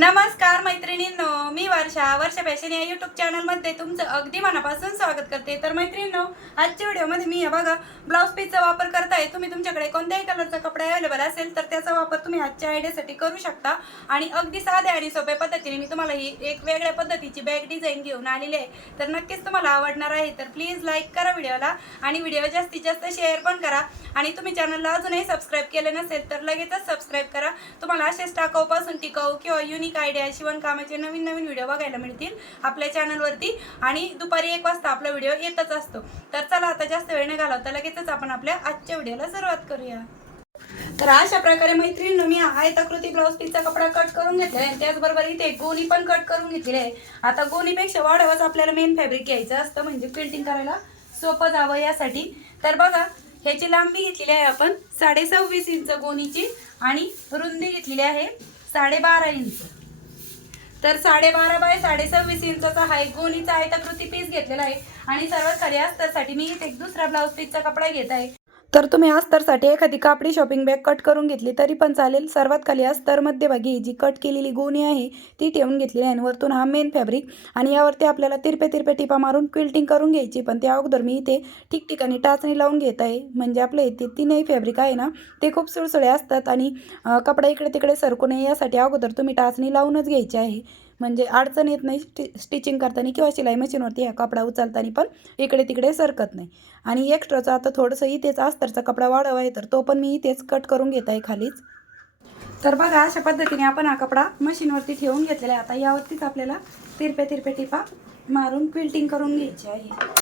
नमस्कार मैत्रिणींनो मी वर्षा. वर्षा फॅशन या युट्यूब चॅनलमध्ये तुमचं अगदी मनापासून स्वागत करते. तर मैत्रिणींनो आजच्या व्हिडिओमध्ये मी हे बघा ब्लाऊज पीसचा वापर करताय. तुम्ही तुमच्याकडे कोणत्याही कलरचा कपडा अवेलेबल असेल तर त्याचा वापर तुम्ही आजच्या आयडियासाठी करू शकता. आणि अगदी साध्या आणि सोप्या पद्धतीने मी तुम्हाला ही एक वेगळ्या पद्धतीची बॅग डिझाईन घेऊन आलेली आहे. तर नक्कीच तुम्हाला आवडणार आहे. तर प्लीज लाईक करा व्हिडिओला आणि व्हिडिओ जास्तीत जास्त शेअर पण करा. आणि तुम्ही चॅनलला अजूनही सबस्क्राईब केले नसेल तर लगेचच सबस्क्राईब करा. तुम्हाला असेच टाकाऊपासून टिकाऊ किंवा युनिक आयडिया शिवणकामाचे नवीन नवीन व्हिडिओ बघायला मिळतील आपल्या चॅनलवरती आणि दुपारी एक वाजता आपला व्हिडिओ येतच असतो. तर चला आता जास्त वेळ न घालवता लगेचच आपण आपल्या आजच्या व्हिडिओला सुरुवात करूया. तर अशा प्रकारे मैत्रिणी मी आयताकृती ब्लाऊज पीसचा कपडा कट करून घेतलाय आणि त्याचबरोबर इथे गोणी पण कट करून घेतलेली आहे. आता गोणीपेक्षा वाढवच आपल्याला मेन फॅब्रिक घ्यायचं असतं म्हणजे फिल्टिंग करायला सोपं जावं यासाठी. तर बघा ह्याची लांबी घेतलेली आहे आपण साडे सव्वीस इंच गोणीची आणि रुंदी घेतलेली आहे साडेबारा इंच. तर साडेबारा बाय साडेसव्वीस इंचा हा एक गोणीचा आयताकृती पीस घेतलेला आहे. आणि सर्वात खऱ्या अस्तरसाठी मी इथे एक दुसरा ब्लाऊज पीसचा कपडा घेत आहे. तर तुम्ही अस्तरसाठी एखादी कापडी शॉपिंग बॅग कट करून घेतली तरी पण चालेल. सर्वात खाली अस्तर मध्यभागी जी कट केलेली गोणी आहे ती ठेवून घेतलेली आहे आणि वरतून हा मेन फॅब्रिक आणि यावरती आपल्याला तिरपे तिरपे टिपा मारून क्विल्टिंग करून घ्यायची. पण त्या अगोदर मी इथे ठिकठिकाणी टाचणी लावून घेत आहे. म्हणजे आपल्या इथे तीनही फॅब्रिक आहे ना ते खूप सुळसुळे असतात आणि कपडा इकडे तिकडे सरकू नये यासाठी अगोदर तुम्ही टाचणी लावूनच घ्यायची आहे. म्हणजे अडचण येत नाही स्टि स्टिचिंग करताना किंवा शिलाई मशीनवरती हा कपडा उचलताना पण इकडे तिकडे सरकत नाही. आणि एक्स्ट्राचा आता थोडंसं इथेच अस्तरचा कपडा वाढवा आहे तर तो पण मी इथेच कट करून घेत आहे खालीच. तर बघा अशा पद्धतीने आपण हा कपडा मशीनवरती ठेवून घेतलेला आहे. आता यावरतीच आपल्याला तिरपे तिरपे टिपा मारून क्विल्टिंग करून घ्यायची आहे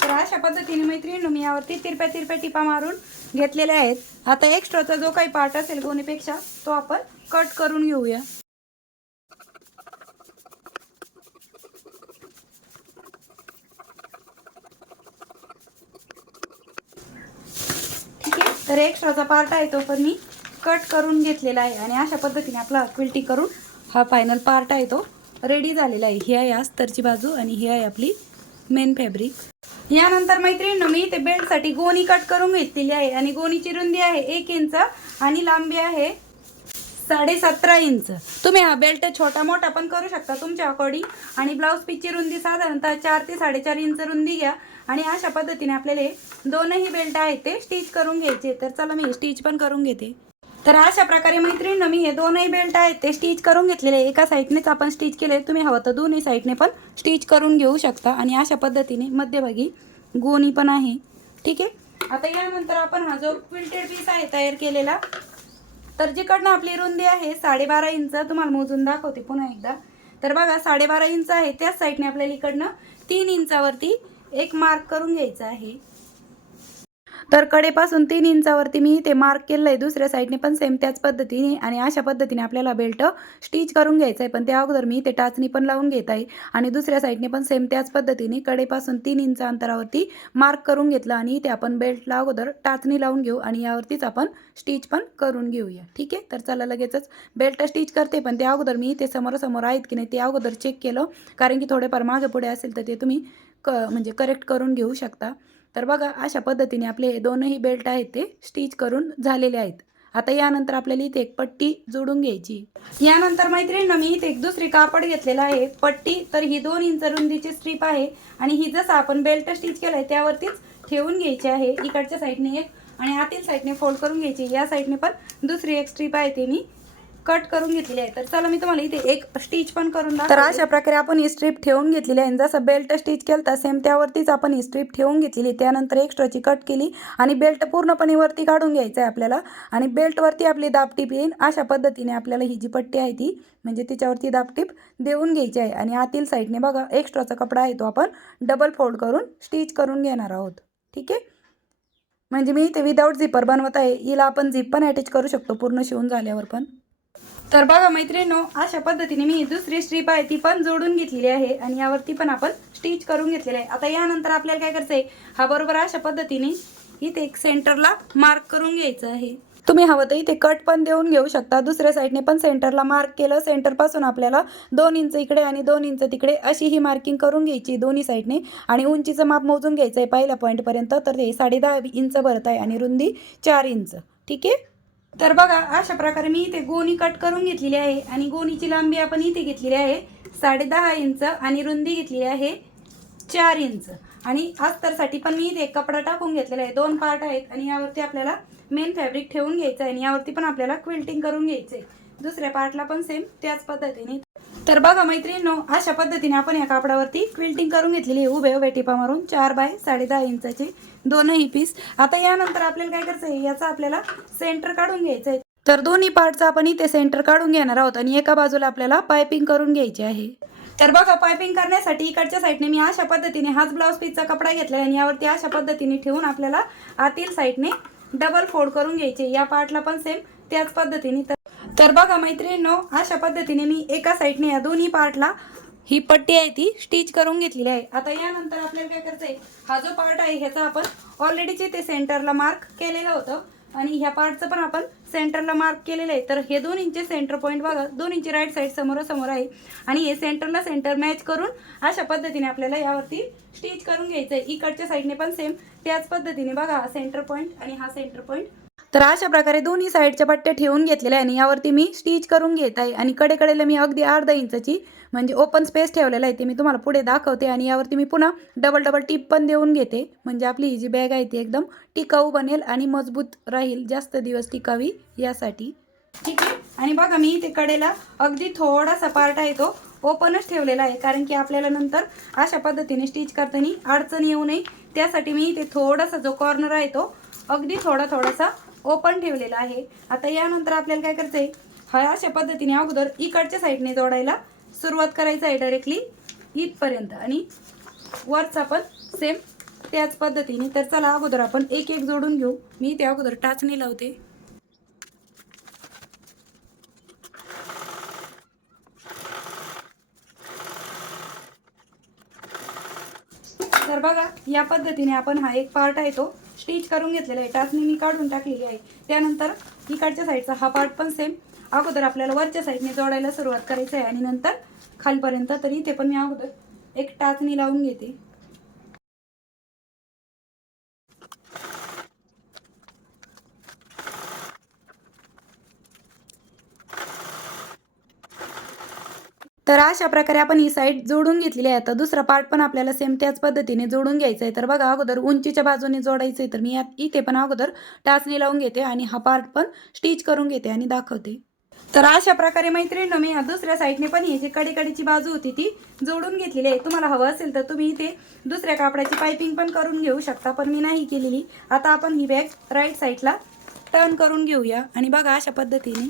तर अशा पद्धतीने मैत्रिणी मी यावरती तिरप्या तिरप्या टिपा मारून घेतलेल्या आहेत. आता एक्स्ट्राचा जो काही पार्ट असेल गोणीपेक्षा तो आपण कट करून घेऊया. ठीक आहे? तर एक्स्ट्राचा पार्ट आहे तो पण मी कट करून घेतलेला आहे. आणि अशा पद्धतीने आपला क्विल्टी करून हा फायनल पार्ट आहे तो. रेडी झालेला आहे. ही आहे अस्तरची बाजू आणि ही आहे आपली मेन फॅब्रिक यानंतर मैत्रिणीनं मी ते बेल्टसाठी गोणी कट करून घेतलेली आहे आणि गोणीची रुंदी आहे एक इंच आणि लांबी आहे साडे सतरा इंच. तुम्ही हा बेल्ट छोटा मोठा पण करू शकता तुमच्या अकॉर्डिंग. आणि ब्लाऊज पीसची रुंदी साधारणतः चार ते साडेचार इंच रुंदी घ्या. आणि अशा पद्धतीने आपल्याला दोनही बेल्ट आहेत ते स्टिच करून घ्यायचे. तर चला मी स्टिच पण करून घेते. तर अशा प्रकारे मैत्रिणीनं मी हे दोनही बेल्ट आहेत ते स्टिच करून घेतलेले एका साईडनेच आपण स्टिच केले तुम्ही हवं तर दोन्ही साईडने पण स्टिच करून घेऊ शकता. आणि अशा पद्धतीने मध्यभागी गोणी पण आहे. ठीक आहे? आता यानंतर आपण हा जो क्विल्टेड पीस आहे तयार केलेला तर जिकडनं आपली रुंदी आहे साडेबारा इंच तुम्हाला मोजून दाखवते पुन्हा एकदा. तर बघा साडेबारा इंच आहे त्याच साईडने आपल्याला इकडनं तीन इंचावरती एक मार्क करून घ्यायचा आहे. तर कडेपासून तीन इंचावरती मी ते मार्क केलं आहे दुसऱ्या साईडने पण सेम त्याच पद्धतीने आणि अशा पद्धतीने आपल्याला बेल्ट स्टिच करून घ्यायचं आहे पण त्या अगोदर मी ते टाचणी पण लावून घेत आहे. आणि दुसऱ्या साईडने पण सेम त्याच पद्धतीने कडेपासून तीन इंच अंतरावरती मार्क करून घेतलं आणि ते आपण बेल्टला अगोदर टाचणी लावून घेऊ आणि यावरतीच आपण स्टिच पण करून घेऊया. ठीक आहे? तर चला लगेचच बेल्ट स्टिच करते. पण त्या अगोदर मी ते समोरासमोर आहेत की नाही ते अगोदर चेक केलं. कारण की थोडेफार मागे पुढे असेल तर ते तुम्ही क म्हणजे करेक्ट करून घेऊ शकता. तर बघा अशा पद्धतीने आपले हे दोनही बेल्ट आहेत ते स्टिच करून झालेले आहेत. आता यानंतर आपल्याला इथे एक पट्टी जोडून घ्यायची. यानंतर मैत्रिणींना मी इथे एक दुसरी कापड घेतलेला आहे. पट्टी तर ही दोन इंच रुंदीची स्ट्रीप आहे. आणि ही जसं आपण बेल्ट स्टिच केलं आहे त्यावरतीच ठेवून घ्यायची आहे. इकडच्या साईडने एक आणि आतील साईडने फोल्ड करून घ्यायची. या साईडने पण दुसरी एक स्ट्रीप आहे ते मी कट करून घेतलेली आहे. तर चला मी तुम्हाला इथे एक स्टिच पण करून तर अशा प्रकारे आपण ही स्ट्रीप ठेवून घेतलेली आहे. जसं बेल्ट स्टिच केलं सेम त्यावरतीच आपण ही स्ट्रीप ठेवून घेतलेली त्यानंतर एक्स्ट्राची कट केली. आणि बेल्ट पूर्णपणे वरती काढून घ्यायचं आहे आपल्याला. आणि बेल्टवरती आपली दापटीप येईल अशा पद्धतीने आपल्याला ही जी पट्टी आहे ती म्हणजे तिच्यावरती दापटीप देऊन घ्यायची आहे. आणि आतील साईडने बघा एक्स्ट्राचा कपडा आहे तो आपण डबल फोल्ड करून स्टिच करून घेणार आहोत. ठीक आहे? म्हणजे मी इथे विदाऊट झिपर बनवत आहे. हिला आपण झिप पण अटॅच करू शकतो. पूर्ण शिवून झाल्यावर पण. तर बघा मैत्रिणीनो अशा पद्धतीने मी दुसरी स्ट्रीप आहे ती पण जोडून घेतलेली आहे आणि यावरती पण आपण स्टिच करून घेतलेली आहे. आता यानंतर आपल्याला काय करायचं आहे हा बरोबर अशा पद्धतीने इथे एक सेंटरला मार्क करून घ्यायचं आहे. तुम्ही हवं तर इथे कट पण देऊन घेऊ शकता दुसऱ्या साईडने पण सेंटरला मार्क केलं सेंटरपासून आपल्याला दोन इंच इकडे आणि दोन इंच तिकडे अशी ही मार्किंग करून घ्यायची दोन्ही साईडने आणि उंचीचं माप मोजून घ्यायचं आहे पहिल्या पॉईंटपर्यंत तर ते साडे दहा इंच भरत आहे आणि रुंदी चार इंच ठीक आहे? तर बघा अशा प्रकारे मी इथे गोणी कट करून घेतलेली आहे आणि गोणीची लांबी आपण इथे घेतलेली आहे साडे दहा इंच आणि रुंदी घेतलेली आहे चार इंच. आणि अस्तरसाठी पण मी इथे कपडा टाकून घेतलेला आहे. दोन पार्ट आहेत आणि यावरती आपल्याला मेन फॅब्रिक ठेवून घ्यायचं आहे आणि यावरती पण आपल्याला क्विल्टिंग करून घ्यायचं आहे. दुसऱ्या पार्टला पण सेम त्याच पद्धतीने तर बघा मैत्रिणींनो अशा पद्धतीने आपण या कापडावरती क्विल्टिंग करून घेतलेली आहे. उभे उभे टिपा मारून चार बाय साडे दहा इंचाचे दोनही पीस आता यानंतर आपल्याला काय करायचं आहे? याचा आपल्याला सेंटर काढून घ्यायचं आहे. तर दोन्ही पार्टचा आपण इथे सेंटर काढून घेणार आहोत आणि एका बाजूला आपल्याला पायपिंग करून घ्यायची आहे. तर बघा पायपिंग करण्यासाठी इकडच्या साईडने मी अशा पद्धतीने हाच ब्लाऊज पीसचा कपडा घेतला आणि यावरती अशा पद्धतीने ठेवून आपल्याला आतील साईडने डबल फोल्ड करून घ्यायचे. या पार्टला पण सेम त्याच पद्धतीने. तर तर बघा मैत्रिणींनो अशा पद्धतीने मी एका साईडने या दोन्ही पार्टला ही पट्टी आहे ती स्टिच करून घेतलेली आहे. आता यानंतर आपल्याला काय करायचं आहे हा जो पार्ट आहे ह्याचा आपण ऑलरेडीचे ते सेंटरला मार्क केलेलं होतं आणि ह्या पार्टचं पण आपण सेंटरला मार्क केलेलं आहे. तर हे दोन इंचे सेंटर पॉईंट बघा दोन इंची राईट साईड समोरासमोर आहे. आणि हे सेंटरला सेंटर मॅच करून अशा पद्धतीने आपल्याला यावरती स्टिच करून घ्यायचं आहे इकडच्या साईडने पण सेम त्याच पद्धतीने बघा हा सेंटर पॉईंट आणि हा सेंटर पॉईंट तर अशा प्रकारे दोन्ही साईडच्या पट्ट्या ठेवून घेतलेल्या आहे आणि यावरती मी स्टिच करून घेत आहे. आणि कडेकडेला मी अगदी अर्धा इंचची म्हणजे ओपन स्पेस ठेवलेला आहे ते मी तुम्हाला पुढे दाखवते आणि यावरती मी पुन्हा डबल डबल टिप पण देऊन घेते. म्हणजे आपली ही जी बॅग आहे ती एकदम टिकाऊ बनेल आणि मजबूत राहील. जास्त दिवस टिकावी यासाठी. ठीक आहे? आणि बघा मी इथे कडेला अगदी थोडासा पार्ट आहे तो ओपनच ठेवलेला आहे. कारण की आपल्याला नंतर अशा पद्धतीने स्टिच करताना अडचण येऊ नये. त्यासाठी मी इथे थोडासा जो कॉर्नर आहे तो अगदी थोडा थोडासा ओपन ठेवलेलं आहे. आता यानंतर आपल्याला काय करायचं आहे हा अशा पद्धतीने अगोदर इकडच्या साईडने जोडायला सुरुवात करायचं आहे डायरेक्टली इथपर्यंत. आणि वरचा पण सेम त्याच पद्धतीने. तर चला अगोदर आपण एक एक जोडून घेऊ. मी त्या अगोदर टाचणी लावते. तर बघा या पद्धतीने आपण हा एक पार्ट आहे तो. स्टिच करून घेतलेलं आहे. टाचणी मी काढून टाकलेली आहे. त्यानंतर इकडच्या साईडचा हा पार्ट पण सेम अगोदर आपल्याला वरच्या साईडने जोडायला सुरुवात करायचं आहे आणि नंतर खालपर्यंत तर इथे पण मी अगोदर एक टाचणी लावून घेते. तर अशा प्रकारे आपण ही साईड जोडून घेतलेली आहे. आता दुसरा पार्ट पण आपल्याला सेम त्याच पद्धतीने जोडून घ्यायचा आहे तर बघा अगोदर उंचीच्या बाजूने जोडायचं आहे तर मी यात इथे पण अगोदर टाचणी लावून घेते आणि हा पार्ट पण स्टिच करून घेते आणि दाखवते. तर अशा प्रकारे मैत्रिणीनं मी ह्या दुसऱ्या साईडने पण ही जी कडेकडीची बाजू होती ती जोडून घेतलेली आहे. तुम्हाला हवं असेल तर तुम्ही इथे दुसऱ्या कापडाची पायपिंग पण करून घेऊ शकता पण मी नाही केलेली. आता आपण ही बॅग राईट साईडला टर्न करून घेऊया. आणि बघा अशा पद्धतीने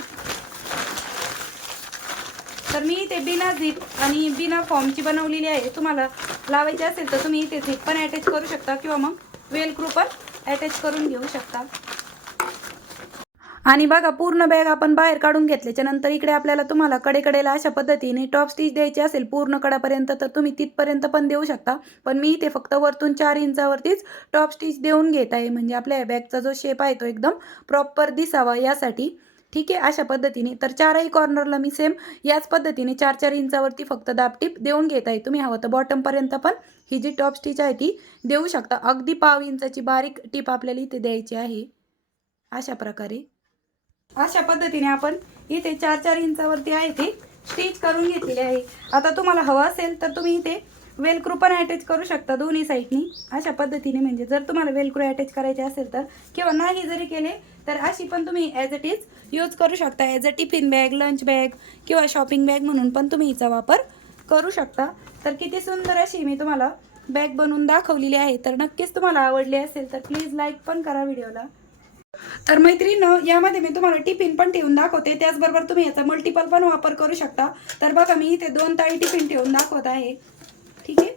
तर मी इथे बिना झिप आणि बिना फॉर्मची बनवलेली आहे. तुम्हाला लावायची असेल तर तुम्ही इथे झिप पण अटॅच करू शकता किंवा मग वेलक्रू पण अटॅच करून घेऊ शकता. आणि बघा पूर्ण बॅग आपण बाहेर काढून घेतल्याच्या नंतर इकडे आपल्याला तुम्हाला कडेकडेला अशा पद्धतीने टॉप स्टिच द्यायची असेल पूर्ण कडापर्यंत तर तुम्ही तिथपर्यंत पण देऊ शकता. पण मी इथे फक्त वरतून चार इंचावरतीच टॉप स्टिच देऊन घेत आहे. म्हणजे आपल्या या बॅगचा जो शेप आहे तो एकदम प्रॉपर दिसावा यासाठी ठीक आहे अशा पद्धतीने. तर चारही कॉर्नरला मी सेम याच पद्धतीने चार चार इंचावरती फक्त दाबटीप देऊन घेत आहे. तुम्ही हवं तर बॉटमपर्यंत पण ही जी टॉप स्टिच आहे ती देऊ शकता. अगदी पाव इंचाची बारीक टीप आपल्याला इथे द्यायची आहे. अशा प्रकारे. अशा पद्धतीने आपण इथे चार चार इंचावरती आहे ते स्टिच करून घेतलेली आहे. आता तुम्हाला हवं असेल तर तुम्ही इथे वेलक्रू पण अटॅच करू शकता दोन्ही साईडनी अशा पद्धतीने म्हणजे जर तुम्हाला वेलक्रू अटॅच करायचे असेल तर किंवा नाही जरी केले तर अशी पण तुम्ही ॲज इट इज यूज करू शकता. As a tiffin bag lunch bag किंवा शॉपिंग बॅग म्हणून पण तुम्ही हिचा वापर करू शकता. तर किती सुंदर अशी मी तुम्हाला बॅग बनवून दाखवलेली आहे. तर नक्कीच तुम्हाला आवडली असेल तर प्लीज लाईक पण करा व्हिडिओला तर मैत्रिणीनं यामध्ये मी तुम्हाला टिफिन पण ठेवून दाखवते. त्याचबरोबर तुम्ही याचा मल्टिपल पण वापर करू शकता. तर बघा मी इथे दोन ताळी टिफिन ठेवून दाखवत आहे. ठीक आहे?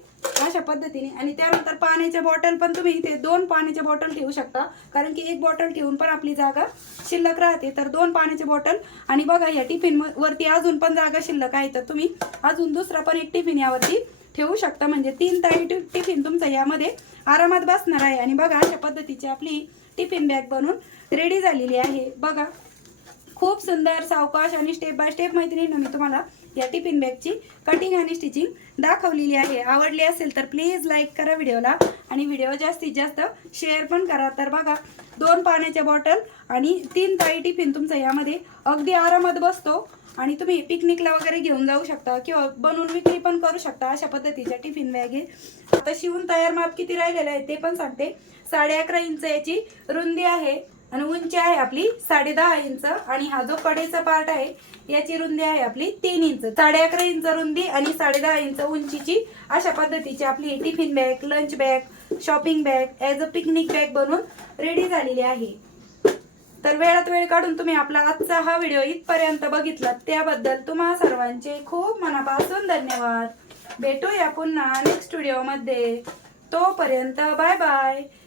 अशा पद्धतीने. आणि त्यानंतर पाण्याच्या बॉटल पण तुम्ही इथे दोन पाण्याच्या बॉटल ठेवू शकता. कारण की एक बॉटल ठेवून पण आपली जागा शिल्लक राहते. तर दोन पाण्याचे बॉटल आणि बघा या टिफिन वरती अजून पण जागा शिल्लक आहे. तर तुम्ही अजून दुसरा पण एक टिफिन यावरती ठेवू शकता. म्हणजे तीन ताई टि- टिफिन तुमचा यामध्ये आरामात बसणार आहे. आणि बघा अशा पद्धतीची आपली टिफिन बॅग बनून रेडी झालेली आहे. बघा खूप सुंदर सावकाश आणि स्टेप बाय स्टेप मैत्रिणीनं मी तुम्हाला या टिफिन बॅगची कटिंग आणि स्टिचिंग दाखवलेली आहे. आवडली असेल तर प्लीज लाईक करा व्हिडिओला आणि व्हिडिओ जास्तीत जास्त शेअर पण करा. तर बघा दोन पाण्याच्या बॉटल आणि तीन ताई टिफिन तुमचा यामध्ये अगदी आरामात बसतो आणि तुम्ही पिकनिकला वगैरे घेऊन जाऊ शकता किंवा बनवून विक्री पण करू शकता अशा पद्धतीच्या टिफिन बॅग आहे आता शिवून तयार माप किती राहिलेलं आहे ते पण सांगते. साडे अकरा इंच याची रुंदी आहे. आणि उंची आहे आपली साडे दहा इंच आणि हा जो कडेचा पार्ट आहे याची रुंदी आहे आपली तीन इंच. साडे अकरा इंच रुंदी आणि साडे दहा इंच उंचीची अशा पद्धतीची आपली tiffin bag lunch bag shopping bag as a picnic bag बनवून रेडी झालेली आहे. तर वेळात वेळ काढून तुम्ही आपला आजचा हा व्हिडिओ इथपर्यंत बघितला त्याबद्दल तुम्हा सर्वांचे खूप मनापासून धन्यवाद. भेटूया पुन्हा नेक्स्ट व्हिडिओमध्ये तोपर्यंत bye bye